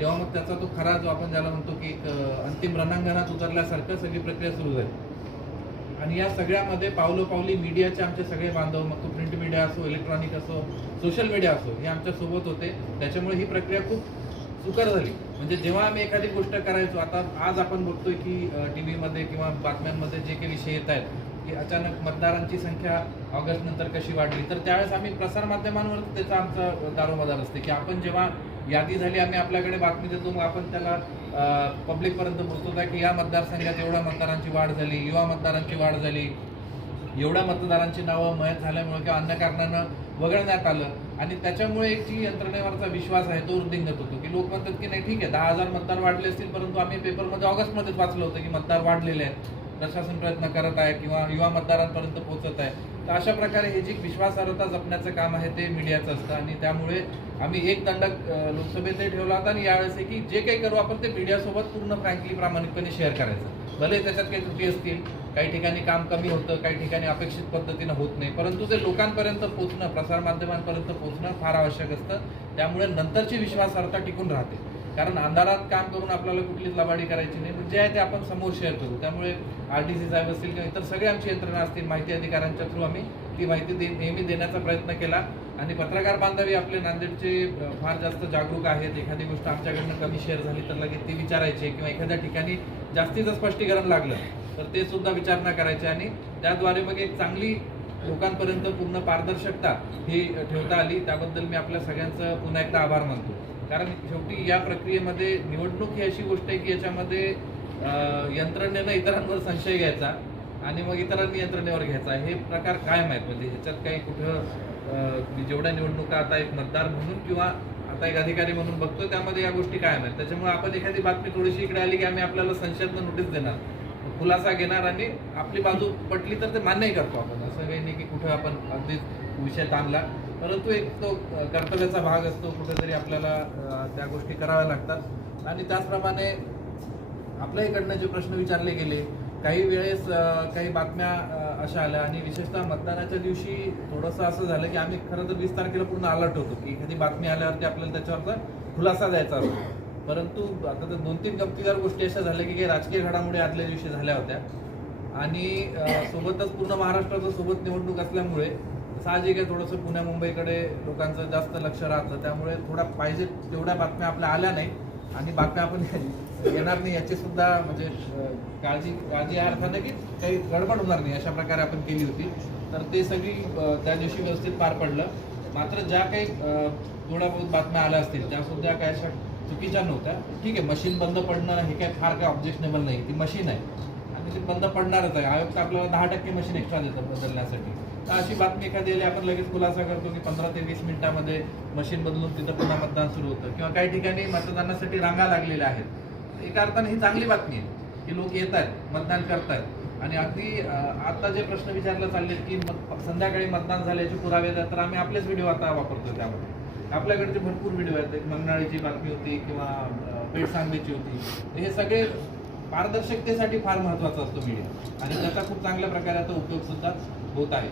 तेव्हा मग त्याचा तो खरा जो आपण ज्याला म्हणतो की एक अंतिम रणांगणात उतरल्यासारखं सगळी प्रक्रिया सुरू झाली. आणि या सगळ्यामध्ये पावलोपावली मीडियाचे आमचे सगळे बांधव मग तो प्रिंट मीडिया असो इलेक्ट्रॉनिक असो सोशल मीडिया असो हे आमच्यासोबत होते. त्याच्यामुळे ही प्रक्रिया खूप सुकर झाली. म्हणजे जेव्हा आम्ही एखादी गोष्ट करायचो आता आज आपण बघतोय की टी व्हीमध्ये किंवा बातम्यांमध्ये जे काही विषय येत आहेत की अचानक मतदारांची संख्या ऑगस्ट नंतर कशी वाढली तर त्यावेळेस आम्ही प्रसारमाध्यमांवर त्याचा आमचा दारोमदार असते की आपण जेव्हा यादी झाली आम्ही आपल्याकडे बातमी देतो मग आपण त्याला पब्लिकपर्यंत पोहोचवता की या मतदारसंघात एवढ्या मतदारांची वाढ झाली युवा मतदारांची वाढ झाली. एवढ्या मतदारांची नावं मयत झाल्यामुळे किंवा अन्य कारणानं वगळण्यात आलं. आणि त्याच्यामुळे एक जी यंत्रणेवरचा विश्वास आहे तो वृद्धिंगत होतो. की लोक म्हणतात की नाही ठीक आहे दहा हजार मतदार वाढले असतील परंतु आम्ही पेपरमध्ये ऑगस्टमध्येच वाचलं होतं की मतदार वाढलेले आहेत. प्रशासन प्रयत्न करत आहे किंवा युवा मतदारांपर्यंत पोहोचत आहे. तर अशा प्रकारे हे जी विश्वासार्हता जपण्याचं काम आहे ते मीडियाचं असतं आणि त्यामुळे आम्ही एक दंडक लोकसभेतही ठेवला होता आणि यावेळेस की जे काही करू आपण ते मीडियासोबत पूर्ण फ्रँकली प्रामाणिकपणे शेअर करायचं. भले त्याच्यात काही त्रुटी असतील काही ठिकाणी काम कमी होतं काही ठिकाणी अपेक्षित पद्धतीनं होत नाही. परंतु ते लोकांपर्यंत पोहोचणं प्रसारमाध्यमांपर्यंत पोहोचणं फार आवश्यक असतं. त्यामुळे नंतरची विश्वासार्हता टिकून राहते. कारण अंधारात काम करून आपल्याला कुठलीच लबाडी करायची नाही. जे आहे ते आपण समोर शेअर करू. त्यामुळे आर टी सी साहेब असतील किंवा इतर सगळे आमची यंत्रणा असतील माहिती अधिकाऱ्यांच्या थ्रू आम्ही ती माहिती दे नेहमी देण्याचा प्रयत्न केला. आणि पत्रकार बांधवी आपले नांदेडचे फार जास्त जागरूक आहेत. एखादी गोष्ट आमच्याकडनं कमी शेअर झाली तर लगेच ती विचारायची किंवा एखाद्या ठिकाणी जास्तीचं स्पष्टीकरण लागलं तर ते सुद्धा विचारणा करायचे आणि त्याद्वारे मग एक चांगली लोकांपर्यंत पूर्ण पारदर्शकता ही ठेवता आली. त्याबद्दल मी आपल्या सगळ्यांचं पुन्हा एकदा आभार मानतो. कारण शेवटी या प्रक्रियेमध्ये निवडणूक ही अशी गोष्ट आहे की याच्यामध्ये यंत्रणेनं इतरांवर संशय घ्यायचा आणि मग इतरांनी यंत्रणेवर घ्यायचा. हे प्रकार कायम आहेत. म्हणजे ह्याच्यात काही कुठं जेवढ्या निवडणुका आता एक मतदार म्हणून किंवा आता एक अधिकारी म्हणून बघतो त्यामध्ये या गोष्टी कायम आहेत. त्याच्यामुळे आपण एखादी बातमी थोडीशी इकडे आली की आम्ही आपल्याला संशयातनं नोटीस देणार. खुलासा घेणार आणि आपली बाजू पटली तर ते मान्यही करतो आपण. असं काही नाही की कुठं आपण अगदीच विषय ताणला. परंतु एक तो कर्तव्याचा भाग असतो कुठेतरी आपल्याला त्या गोष्टी कराव्या लागतात. आणि त्याचप्रमाणे आपल्या इकडनं जे प्रश्न विचारले गेले काही वेळेस काही बातम्या अशा आल्या आणि विशेषतः मतदानाच्या दिवशी थोडंसं असं झालं की आम्ही खरं तर वीस तारखेला पूर्ण अलर्ट होतो की एखादी बातमी आल्यावरती आपल्याला त्याच्यावरचा खुलासा द्यायचा असतो. परंतु आता तर दोन तीन गमतीदार गोष्टी अशा झाल्या की काही राजकीय घडामोडी आदल्या दिवशी झाल्या होत्या. आणि सोबतच पूर्ण महाराष्ट्राचं सोबत निवडणूक असल्यामुळे साहजिक आहे थोडंसं पुण्या मुंबईकडे लोकांचं जास्त लक्ष राहतं. त्यामुळे थोडा पाहिजे तेवढ्या बातम्या आपल्या आल्या नाही आणि बातम्या आपण येणार नाही याची सुद्धा म्हणजे काळजी काळजी या अर्थानं की काही गडबड होणार नाही अशा प्रकारे आपण केली होती. तर ते सगळी त्या दिवशी व्यवस्थित पार पडलं. मात्र ज्या काही थोड्या बहुत बातम्या आल्या असतील त्या सुद्धा काय अशा चुकीच्या नव्हत्या. ठीक आहे मशीन बंद पडणं हे काय फार काय ऑब्जेक्शनेबल नाही ती मशीन आहे. मशीन बंद पडणारच आहे. आयोग आपल्याला दहा टक्के मशीन एक्स्ट्रा देतं बदलण्यासाठी. तर अशी बातमी एखादी आली आपण लगेच खुलासा करतो की पंधरा ते वीस मिनिटामध्ये मशीन बदलून तिथं पुन्हा मतदान सुरू होतं. किंवा काही ठिकाणी मतदानासाठी रांगा लागलेल्या आहेत. एका अर्थाने ही चांगली बातमी आहे की लोक येत आहेत मतदान करतायत. आणि अगदी आता जे प्रश्न विचारले चालले की संध्याकाळी मतदान झाल्याचे पुरावे तर आम्ही आपलेच व्हिडिओ आता वापरतो त्यामध्ये. आपल्याकडचे भरपूर व्हिडिओ आहेत. एक मंगनाळीची बातमी होती किंवा अं, पेठ सांगलीची होती. तर हे सगळे पारदर्शकतेसाठी फार महत्त्वाचा असतो मीडिया आणि त्याचा खूप चांगल्या प्रकारे आता उपयोग सुद्धा होत आहे.